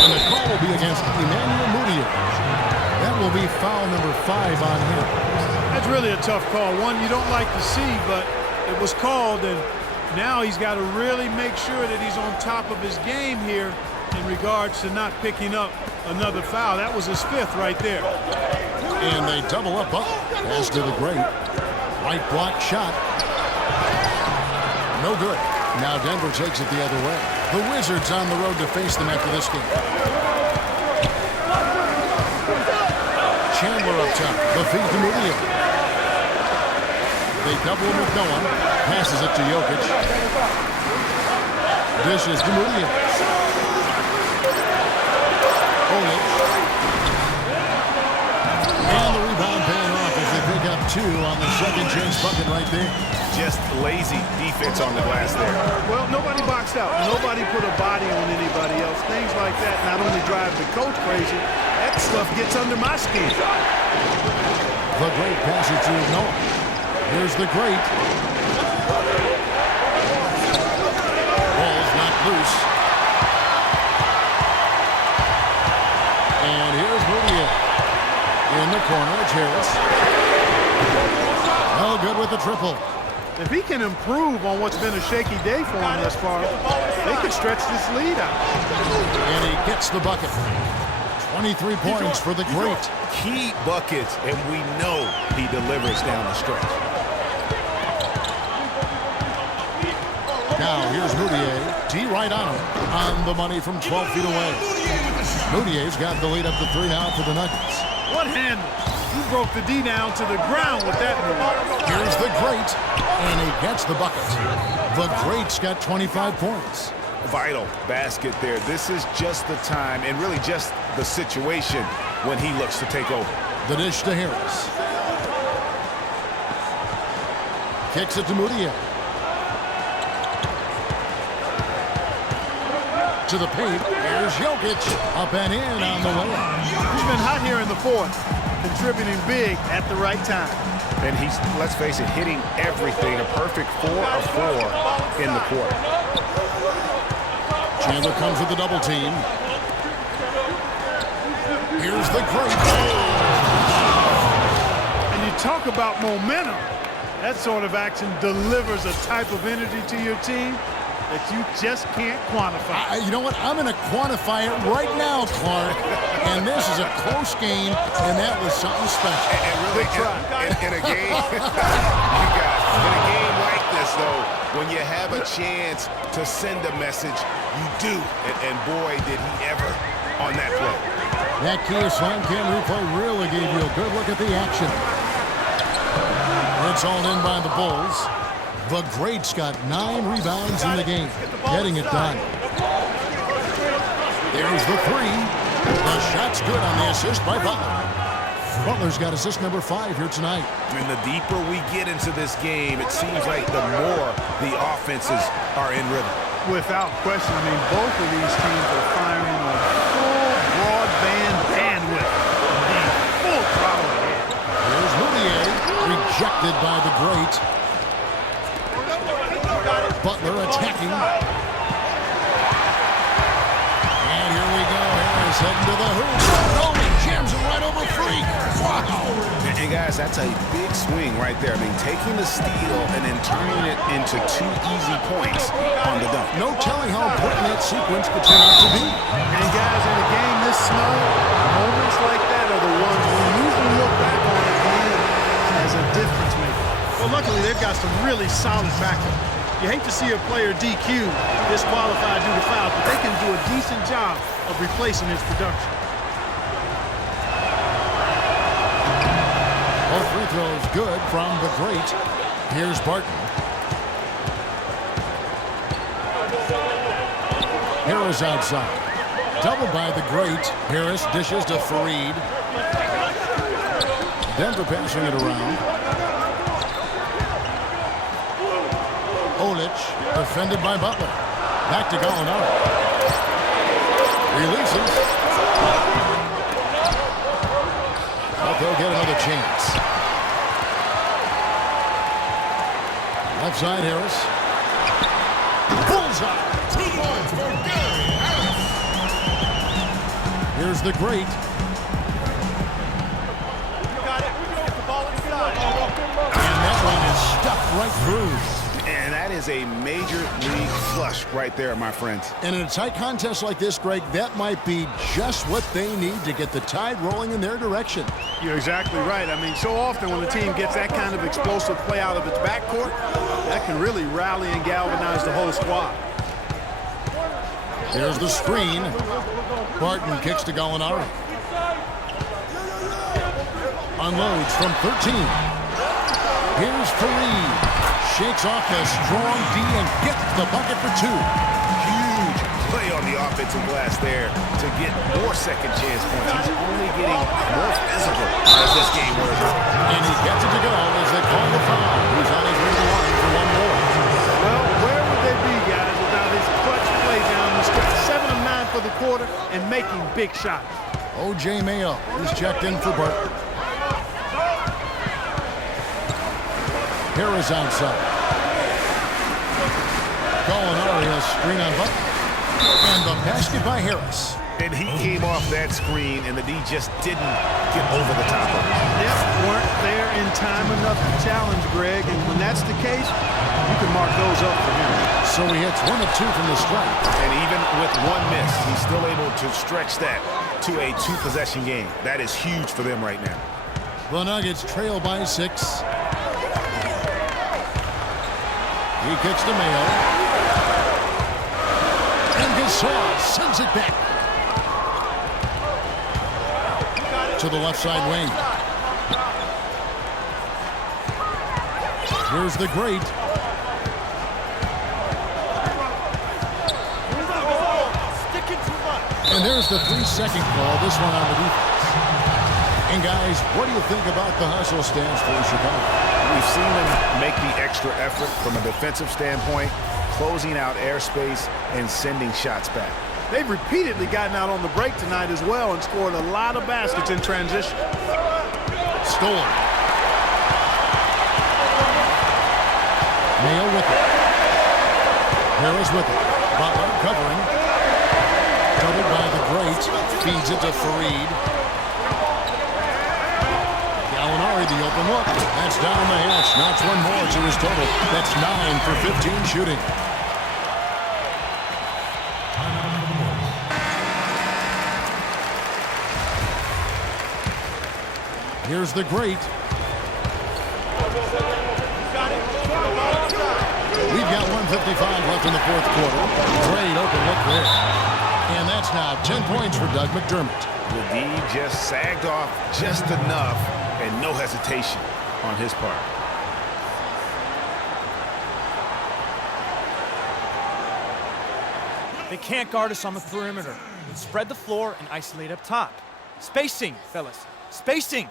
And the call will be against Emmanuel Mudiay. That will be foul number 5 on him. That's really a tough call. One you don't like to see, but it was called, and now he's got to really make sure that he's on top of his game here in regards to not picking up another foul. That was his 5th right there. And they double up. Pass to the great. Right block shot. No good. Now Denver takes it the other way. The Wizards on the road to face them after this game. Chandler up top. The feed to Mudiay. They double him with no one. Passes it to Jokic. Dishes to Mudiay. Oleg. And the rebound paying off as they pick up 2 on the second chance bucket right there. Just lazy defense on the glass there. Well, nobody boxed out. Nobody put a body on anybody else. Things like that not only drive the coach crazy, that stuff gets under my skin. The great passage to Noah. Here's the great. Ball's not loose. And here's Mudiay. In the corner, it's Harris. Oh, good with the triple. If he can improve on what's been a shaky day for him thus far, they could stretch this lead out. And he gets the bucket. 23 points for the great. Key buckets, and we know he delivers down the stretch. Now here's Mudiay. D right on him. On the money from 12 feet away. Mudiay's got the lead up to 3 now for the Nuggets. What handle? You broke the D down to the ground with that move. Here's the great. And he gets the bucket. The great's got 25 points. Vital basket there. This is just the time and really just the situation when he looks to take over. The dish to Harris. Kicks it to Mudiay. To the paint. Here's Jokic. Up and in on the way. He's been hot here in the 4th, contributing big at the right time. And he's, let's face it, hitting everything. A perfect 4 of 4 in the quarter. Chandler comes with the double team. Here's the great. And you talk about momentum. That sort of action delivers a type of energy to your team that you just can't quantify. You know what? I'm going to quantify it right now, Clark. And this is a close game, and that was something special. And really, in a game, you guys, in a game like this, though, when you have a chance to send a message, you do. And boy, did he ever on that play. That Kia Slam Cam replay really gave you a good look at the action. It's all in by the Bulls. The great's got 9 rebounds in the game, getting it done. There's the 3. The shot's good on the assist by Butler. Butler's got assist number 5 here tonight. And the deeper we get into this game, it seems like the more the offenses are in rhythm. Without question, I mean, both of these teams are firing on full broadband bandwidth. Full throttle ahead. Here's Mudiay, rejected by the great. Butler attacking. And here we go. Harris heading to the hoop. Oh, he jams it right over free. Wow. And guys, that's a big swing right there. I mean, taking the steal and then turning it into 2 easy points on the dunk. No telling how important that sequence could turn out to be. And guys, in a game this small, moments like that are the ones we usually look back on at the end as a difference maker. Well, luckily, they've got some really solid backup. You hate to see a player DQ, disqualified due to fouls, but they can do a decent job of replacing his production. Both free throws good from the great. Here's Barton. Harris outside. Doubled by the great. Harris dishes to Fareed. Denver passing it around. Oleg, defended by Butler. Back to Gallinari. Releases. But they'll get another chance. Left side, Harris. Bullseye. 2 points for Gary Harris. Here's the great. And that one is stuffed right through. And that is a major league flush right there, my friends. And in a tight contest like this, Greg, that might be just what they need to get the tide rolling in their direction. You're exactly right. I mean, so often when a team gets that kind of explosive play out of its backcourt, that can really rally and galvanize the whole squad. Here's the screen. Barton kicks to Gallinari. Unloads from 13. Here's Fareed. Shakes off the strong D and gets the bucket for two. Huge play on the offensive glass there to get more second chance points. He's only getting more physical as this game wears on. And he gets it to go as they call the foul. He's on his way to the line for one more. Well, where would they be, guys, without his clutch play down the stretch? 7 of 9 for the quarter and making big shots. O.J. Mayo, he's checked in for Barton. Harris outside. Gallinari has screen on Button. And the basket by Harris. And he came off that screen, and the D just didn't get over the top of it. Yep, weren't there in time enough to challenge Greg, and when that's the case, you can mark those up for him. So he hits 1 of 2 from the stripe. And even with one miss, he's still able to stretch that to a 2-possession game. That is huge for them right now. The Nuggets trail by 6. He kicks to Mayo. And Gasol sends it back. To the left side wing. Here's the great. And there's the 3-second call. This one on the defense. And guys, what do you think about the hustle stance for Chicago? We've seen them make the extra effort from a defensive standpoint, closing out airspace and sending shots back. They've repeatedly gotten out on the break tonight as well and scored a lot of baskets in transition. Stolen. Mayo with it. Harris with it. Butler covering. Doubled by the great. Feeds it to Fareed. Gallinari, the open look. That's down the hatch. Knocks one more to his total. That's 9 for 15 shooting. Here's the great. We've got 1:55 left in the fourth quarter. Great open look there. And that's now 10 points for Doug McDermott. The D just sagged off just enough and no hesitation on his part. They can't guard us on the perimeter. Spread the floor and isolate up top. Spacing, fellas. Spacing.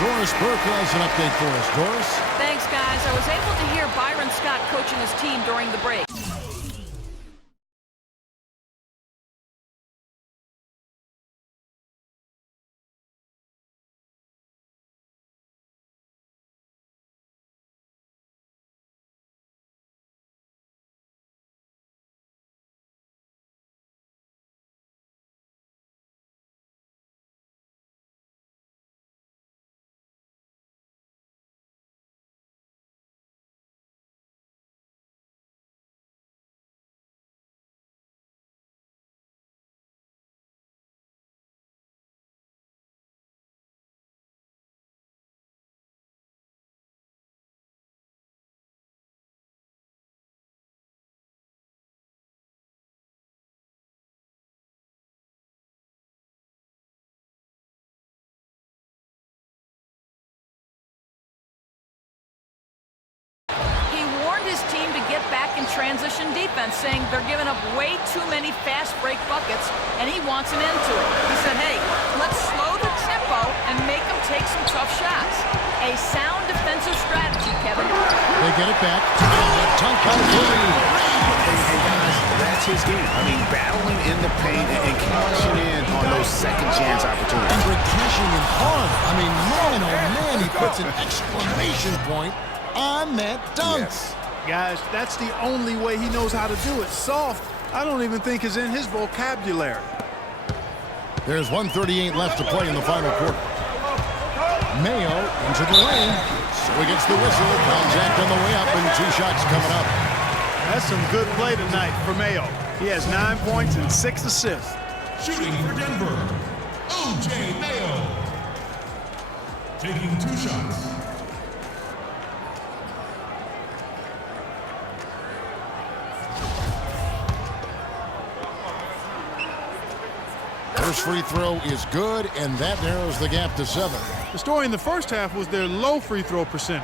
Doris Burke has an update for us. Doris? Thanks, guys. I was able to hear Byron Scott coaching his team during the break. His team to get back in transition defense, saying they're giving up way too many fast break buckets, and he wants an end to it. He said, hey, let's slow the tempo and make them take some tough shots. A sound defensive strategy, Kevin. They get it back. And a dunk by Fareed. Hey, guys, that that's his game. I mean, battling in the paint and cashing in on those second-chance opportunities. And cashing in hard. I mean, man, oh, man, he puts an exclamation point on that dunk. Yes. Guys, that's the only way he knows how to do it. Soft, I don't even think is in his vocabulary. There's 1:38 left to play in the final quarter. Mayo into the lane. So he gets the whistle. Contact on the way up, and 2 shots coming up. That's some good play tonight for Mayo. He has 9 points and 6 assists. Shooting for Denver, O.J. Mayo. Taking 2 shots. First free throw is good, and that narrows the gap to 7. The story in the first half was their low free throw percentage.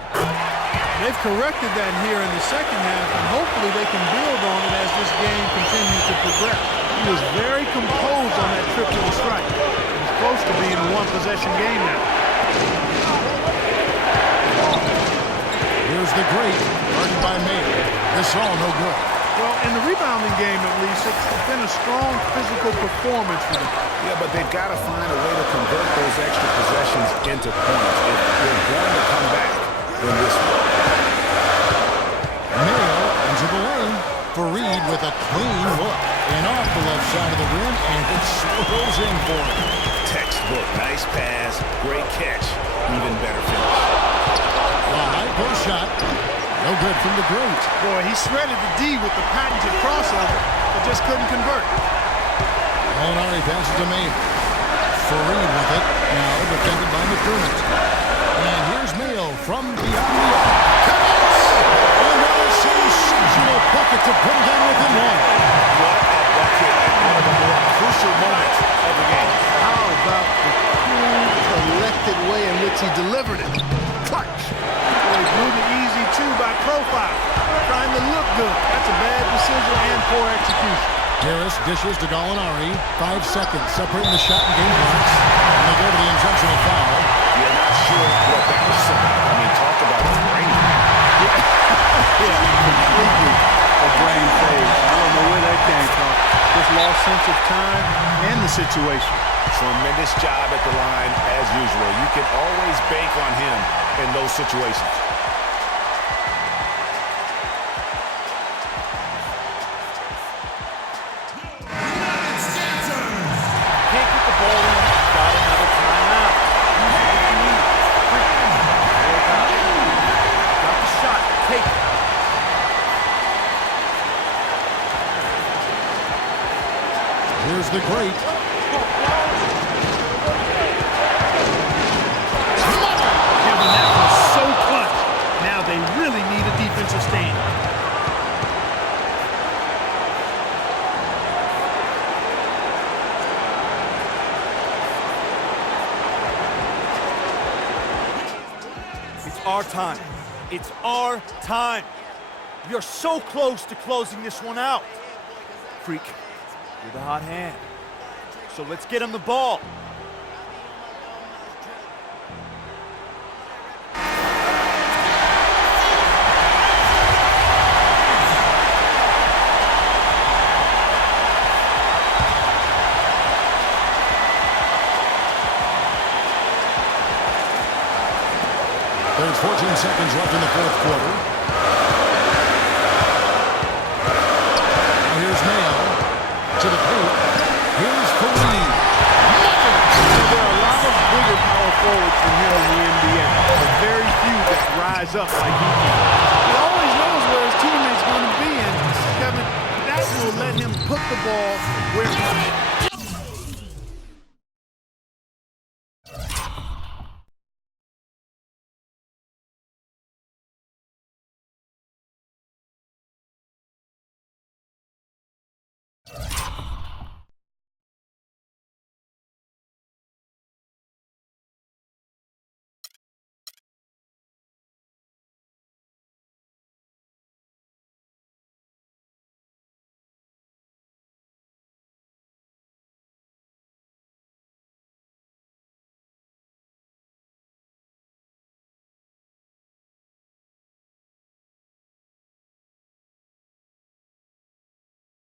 They've corrected that here in the second half, and hopefully they can build on it as this game continues to progress. He was very composed on that trip to the strike. It's close to being a one-possession game now. Here's the great, guarded by Mayo. This all no good. Well, in the rebounding game, at least, it's been a strong physical performance for them. Yeah, but they've got to find a way to convert those extra possessions into points. If they're going to come back in this one. Mayo into the lane. Fareed with a clean look. And off the left side of the rim, and it swirls in for him. Textbook. Nice pass. Great catch. Even better finish. A high post shot. No good from the great. Boy, he shredded the D with the patented crossover, but just couldn't convert. Molinari passes to Mayo. Fareed with it. Now defended by McDermott. And here's Mayo from beyond the arc. Connects! And now a sensational bucket to put it down within 1. What a bucket at one of the more crucial moments of the game. How about the cool, collected way in which he delivered it? Clutch! Boy, he blew the easy 2 by profile. Trying to look good. That's a bad decision and poor execution. Harris dishes to Gallinari. 5 seconds separating the shot and game clocks. And they go to the intentional foul. You're not sure what that was about. I mean, talk about a brain. Yeah, completely a brain phase. I don't know where that came from. Just lost sense of time and the situation. Tremendous job at the line, as usual. You can always bank on him in those situations. Can't get the ball in. Got another timeout. Got the shot. Take it. Here's the great. Kevin, that was so clutch. Now they really need a defensive stand. It's our time. It's our time. We are so close to closing this one out. Freak, you're the hot hand. So let's get him the ball. There's 14 seconds left in the fourth quarter. Now here's Mayo to the paint. Here's Fareed. There are a lot of bigger power forwards from here in the NBA, but very few that rise up like he can. He always knows where his teammate's going to be, and Kevin, that will let him put the ball where he